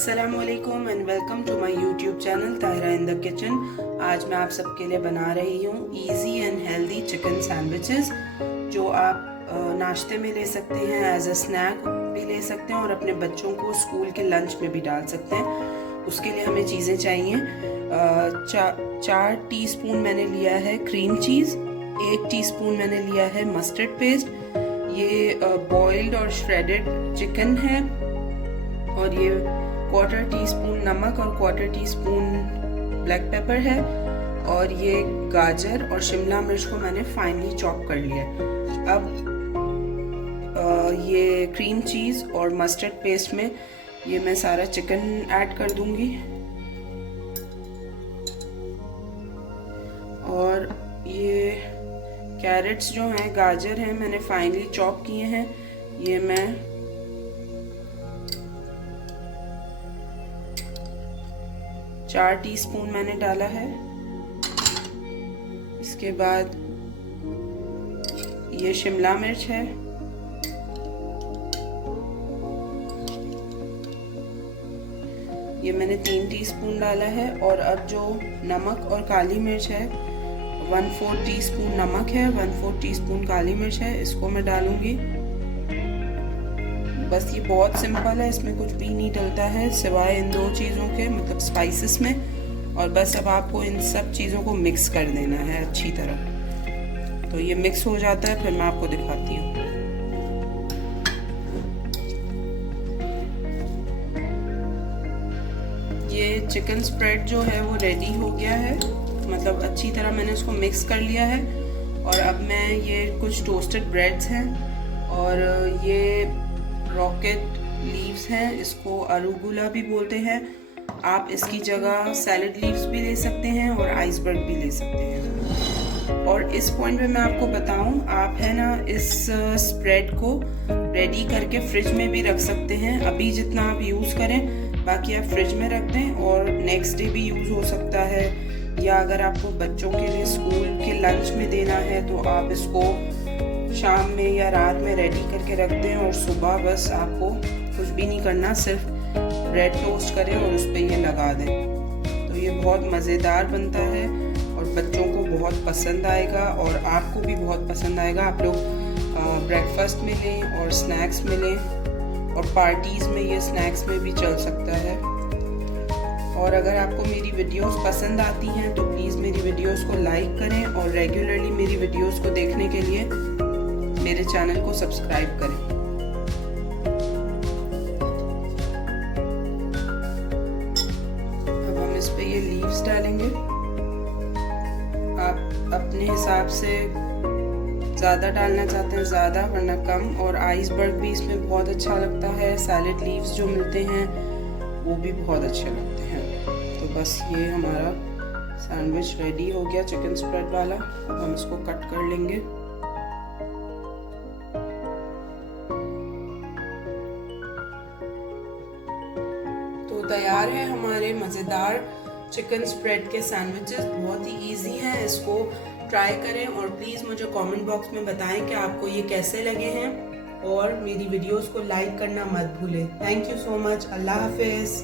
अस्सलामुअलैकुम and welcome to my YouTube channel Tahira in the kitchen. आज मैं आप सबके लिए बना रही हूँ easy and healthy chicken sandwiches, जो आप नाश्ते में ले सकते हैं, एज अ स्नैक भी ले सकते हैं और अपने बच्चों को स्कूल के लंच में भी डाल सकते हैं। उसके लिए हमें चीज़ें चाहिए। 4 टीस्पून मैंने लिया है क्रीम चीज़, 1 टीस्पून मैंने लिया है मस्टर्ड पेस्ट, ये बॉइल्ड और श्रेडेड चिकन है, और ये 1/4 टीस्पून नमक और 1/4 टीस्पून ब्लैक पेपर है, और ये गाजर और शिमला मिर्च को मैंने फाइनली चॉप कर लिया है। अब ये क्रीम चीज़ और मस्टर्ड पेस्ट में ये मैं सारा चिकन ऐड कर दूंगी, और ये कैरेट्स जो हैं, गाजर हैं, मैंने फाइनली चॉप किए हैं, ये मैं 4 टीस्पून मैंने डाला है। इसके बाद ये शिमला मिर्च है, ये मैंने 3 टीस्पून डाला है। और अब जो नमक और काली मिर्च है, 1/4 टीस्पून नमक है, 1/4 टीस्पून काली मिर्च है, इसको मैं डालूंगी। बस ये बहुत सिंपल है, इसमें कुछ भी नहीं डलता है सिवाय इन 2 चीज़ों के, मतलब स्पाइसेस में। और बस अब आपको इन सब चीज़ों को मिक्स कर देना है अच्छी तरह। तो ये मिक्स हो जाता है, फिर मैं आपको दिखाती हूँ। ये चिकन स्प्रेड जो है वो रेडी हो गया है, मतलब अच्छी तरह मैंने उसको मिक्स कर लिया है। और अब मैं ये कुछ टोस्टेड ब्रेड्स हैं, और ये रॉकेट लीव्स हैं, इसको अरुगुला भी बोलते हैं। आप इसकी जगह सैलड लीव्स भी ले सकते हैं और आइसबर्ग भी ले सकते हैं। और इस पॉइंट पे मैं आपको बताऊं, आप है ना इस स्प्रेड को रेडी करके फ्रिज में भी रख सकते हैं, अभी जितना आप यूज़ करें, बाकी आप फ्रिज में रख दें और नेक्स्ट डे भी यूज़ हो सकता है। या अगर आपको बच्चों के लिए स्कूल के लंच में देना है तो आप इसको शाम में या रात में रेडी करके रख दें, और सुबह बस आपको कुछ भी नहीं करना, सिर्फ ब्रेड टोस्ट करें और उस पर ये लगा दें। तो ये बहुत मज़ेदार बनता है और बच्चों को बहुत पसंद आएगा, और आपको भी बहुत पसंद आएगा। आप लोग ब्रेकफास्ट में लें और स्नैक्स में लें, और पार्टीज़ में ये स्नैक्स में भी चल सकता है। और अगर आपको मेरी वीडियोस पसंद आती हैं तो प्लीज़ मेरी वीडियोस को लाइक करें, और रेगुलरली मेरी वीडियोस को देखने के लिए मेरे चैनल को सब्सक्राइब करें। अब हम इस पे ये लीव्स डालेंगे। आप अपने हिसाब से ज़्यादा डालना चाहते हैं ज़्यादा, वरना कम। और आइसबर्ग भी इसमें बहुत अच्छा लगता है, सैलेड लीव्स जो मिलते हैं वो भी बहुत अच्छे लगते हैं। तो बस ये हमारा सैंडविच रेडी हो गया चिकन स्प्रेड वाला। अब हम इसको कट कर लेंगे। तो तैयार है हमारे मज़ेदार चिकन स्प्रेड के सैंडविचेस। बहुत ही इजी हैं, इसको ट्राई करें और प्लीज़ मुझे कमेंट बॉक्स में बताएं कि आपको ये कैसे लगे हैं, और मेरी वीडियोस को लाइक करना मत भूलें। Thank you so much. अल्लाह हाफिज़।